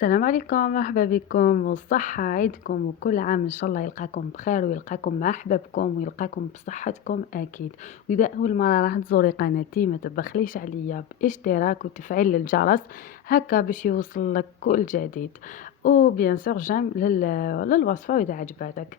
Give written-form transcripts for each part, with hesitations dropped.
السلام عليكم، مرحبا بكم والصحة عيدكم وكل عام إن شاء الله يلقاكم بخير ويلقاكم مع أحبابكم ويلقاكم بصحتكم أكيد. وإذا أول مرة راح تزوري قناتي ما تبخليش عليا باشتراك وتفعيل الجرس هكا باش يوصل لك كل جديد. وبيان سور جيم للوصفة وإذا عجبتك.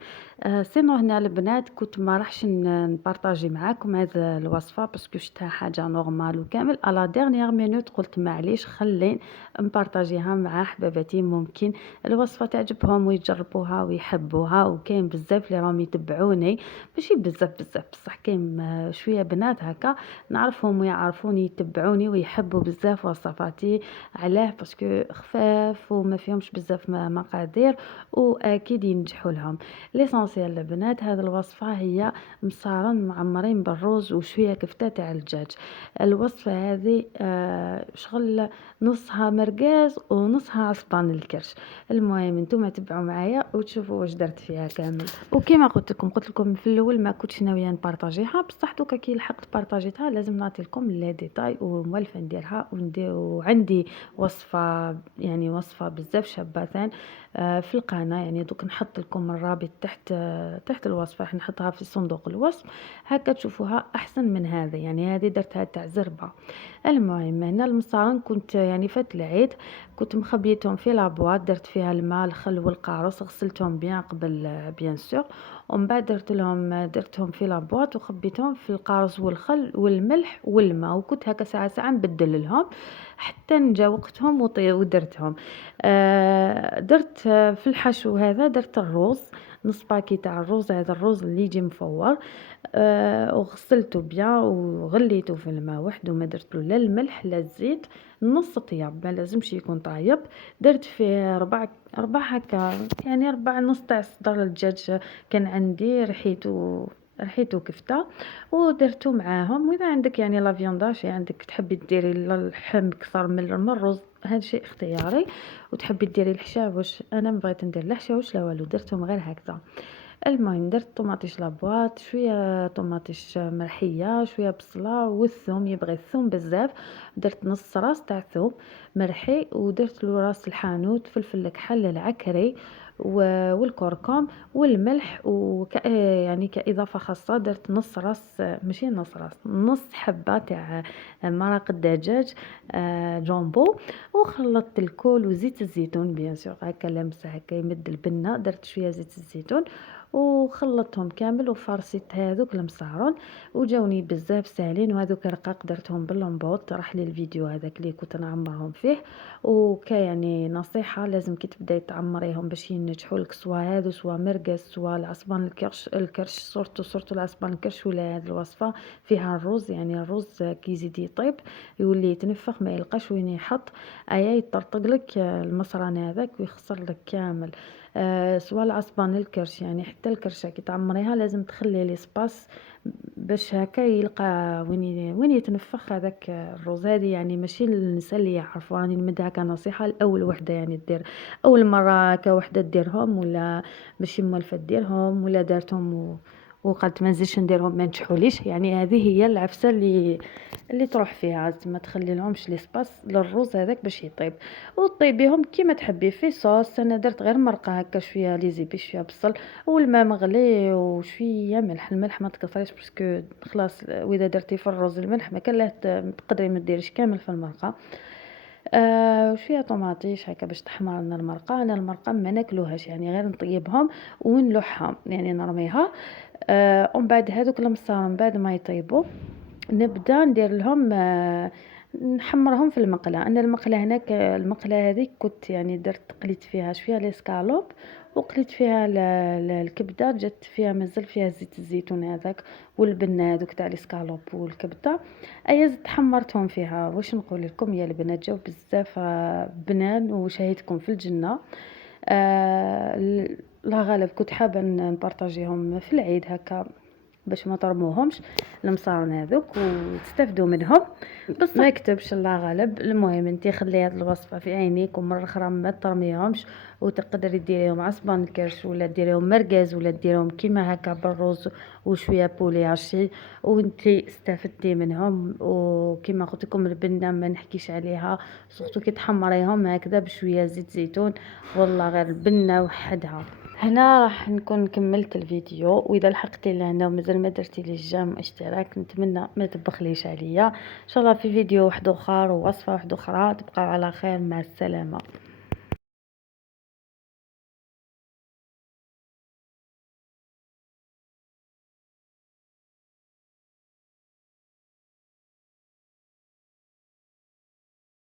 سينو هنا البنات كنت ما راحش نبارطاجي معاكم هذه الوصفة باسكو شفتها حاجة نورمال وكامل على ديرنيير مينوت قلت معليش خلين نبارطاجيها مع حباباتي ممكن الوصفة تعجبهم ويجربوها ويحبوها. وكاين بزاف اللي راهم يتبعوني ماشي بزاف بصح كاين شوية بنات هكا نعرفهم ويعرفوني يتبعوني ويحبوا بزاف وصفاتي. علاه باسكو خفاف وما فيهمش بزاف مقادير واكيد ينجحوا لهم. ليسونسيال البنات هذه الوصفة هي مصارن معمرين بالروز وشوية كفتة تاع الدجاج. الوصفة هذه شغل نصها مرقاز ونصها عصبان الكرش. المهم نتوما تبعوا معايا وتشوفوا واش درت فيها كامل. وكما قلت لكم في الاول ما كنتش ناويه نبارطاجيها بصح دوكا كي لحقت بارطاجيتها لازم نعطي لكم لي ديتاي وموالفه نديرها وعندي وصفه يعني وصفه بزاف شابه في القناه يعني دوك نحط لكم الرابط تحت الوصفه راح نحطها في صندوق الوصف هكا تشوفوها احسن من هذا. يعني هذه درتها تاع زربه. المهم هنا المصارن كنت يعني فات العيد كنت مخبيتهم في لابواط درت فيها الماء الخل والقارص غسلتهم بيان قبل بيان سور. ومن بعد درتهم في لابواط وخبيتهم في القارص والخل والملح والماء وكنت هكا ساعة نبدل لهم حتى نجا وقتهم ودرتهم. درت في الحشو هذا درت الروز نص باكي تاع الروز. هذا الروز اللي يجي مفور وغسلته بيان وغليته في الماء وحده ما درت له لا الملح لا الزيت. نص طياب ما لازمش يكون طايب. درت فيه ربع هكا يعني ربع نص تاع صدر الدجاج كان عندي رحيته كفته ودرته معاهم. واذا عندك يعني لا فيانداش عندك تحبي ديري اللحم اكثر من الرز هذا شيء اختياري. وتحبي ديري الحشاوش انا بغيت ندير الحشاوش لا والو درتهم غير هكذا. المهم درت طوماطيش لابواط شويه طوماطيش مرحيه شويه بصله والثوم يبغي الثوم بزاف. درت نص راس تاع ثوم مرحي ودرت له راس الحانوت فلفل كحل العكري والكركم والملح يعني كإضافة خاصة درت نص راس ماشي نص راس نص حبة تاع مرق الدجاج جامبو. وخلطت الكل وزيت الزيتون بيان سور هكا لمسه هكا يمد البنة درت شوية زيت الزيتون وخلطتهم كامل وفرصيت هذوك المصارون وجاوني بزاف ساهلين. وهذوك رقاق درتهم باللمبوط راح لي الفيديو هذاك اللي كنت نعمرهم فيه. يعني نصيحة لازم كي تبداي تعمريهم باش ينجحوا لك سوا هذو سوا مرقس سوا العصبان الكرش صورتو العصبان الكرش ولا هذه الوصفة فيها الرز يعني الرز كي يزيد يطيب يولي يتنفخ ما يلقاش وين يحط ايا يطرطق لك المصران هذاك ويخسر لك كامل. سوا العصبان الكرش يعني حتى الكرشه كي تعمريها لازم تخلي لي سباس باش هكا يلقى وين يتنفخ هذاك الرز. هذه يعني ماشي النساء اللي يعرفوا راني نمدها كنصيحه لاول وحده يعني دير اول مره كوحده ديرهم ولا ماشي موالفه ديرهم ولا دارتهم وقالت ما نزيدش نديرهم ما نجحوليش. يعني هذه هي العفسه اللي تروح فيها ما تخلي لهمش لي سباس للرز هذاك باش يطيب. وطيبيهم كيما تحبي في صوص. انا درت غير مرقه هكا شويه لي زيبي شويه بصل والماء مغلي وشويه ملح. الملح ما تكثريش باسكو خلاص واذا درتي في الرز الملح ما كان له تقدري ما ديريش كامل في المرقه. وشويه طوماطيش هكا باش تحمر لنا المرقه. انا المرقه ما ناكلوهاش يعني غير نطيبهم ونلوحها يعني نرميها. ومن بعد هذوك المصار من بعد ما يطيبوا نبدا ندير لهم نحمرهم في المقله. انا المقله هناك المقله هذيك كنت يعني درت قليت فيها شويه ليسكالوب وقليت فيها الكبده جات فيها مازال فيها زيت الزيتون هذاك والبنه هذوك تاع ليسكالوب والكبده ايا زدت حمرتهم فيها. واش نقول لكم يا البنات جاو بزاف بنان وشهيتكم في الجنه. لا غالب كنت حابه نبارطاجيهم في العيد هكا باش ما ترموهمش المصارن هذوك وتستافدوا منهم. بس ما يكتبش الله غالب. المهم انت خلي هاد الوصفه في عينيك، ومره اخرى ما ترميهمش، وتقدري ديريهم عصبان الكرش، ولا ديريهم مرقاز، ولا ديريهم كيما هكا بالرز وشويه بولي عشي، وانت استفدتي منهم. وكما قلت لكم البنه ما نحكيش عليها، سورتو كي تحمريهم هكذا بشويه زيت زيتون، والله غير البنه وحدها. هنا راح نكون كملت الفيديو، واذا لحقتي لهنا ومازال ما درتي لي الجيم اشتراك نتمنى ما تبخليش عليا. ان شاء الله في فيديو واحد اخر ووصفه واحده اخرى. تبقاو على خير، مع السلامه.